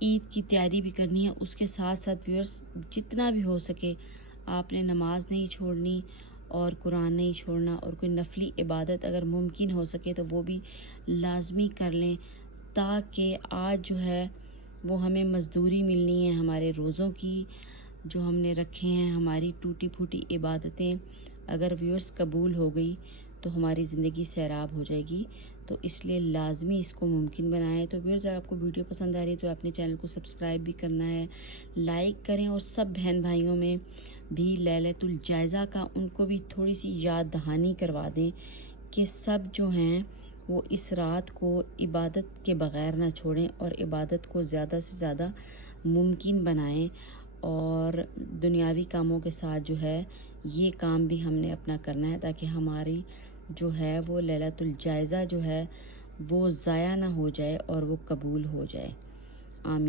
ईद की तैयारी भी करनी है। उसके साथ साथ व्यूअर्स जितना भी हो सके आपने नमाज नहीं छोड़नी और कुरान नहीं छोड़ना, और कोई नफली इबादत अगर मुमकिन हो सके तो वो भी लाजमी कर लें, ताकि आज जो है वो हमें मज़दूरी मिलनी है हमारे रोज़ों की जो हमने रखे हैं। हमारी टूटी फूटी इबादतें अगर व्यूअर्स कबूल हो गई तो हमारी ज़िंदगी सैराब हो जाएगी। तो इसलिए लाजमी इसको मुमकिन बनाएं। तो व्यूअर्स अगर आपको वीडियो पसंद आ रही है तो अपने चैनल को सब्सक्राइब भी करना है, लाइक करें, और सब बहन भाइयों में भी लैलतुल जायज़ा का उनको भी थोड़ी सी याद दहानी करवा दें कि सब जो हैं वो इस रात को इबादत के बग़ैर ना छोड़ें और इबादत को ज़्यादा से ज़्यादा मुमकिन बनाएं। और दुनियावी कामों के साथ जो है ये काम भी हमने अपना करना है, ताकि हमारी जो है वो लैलतुल जायज़ा जो है वो ज़ाया ना हो जाए और वो कबूल हो जाए। आमीन।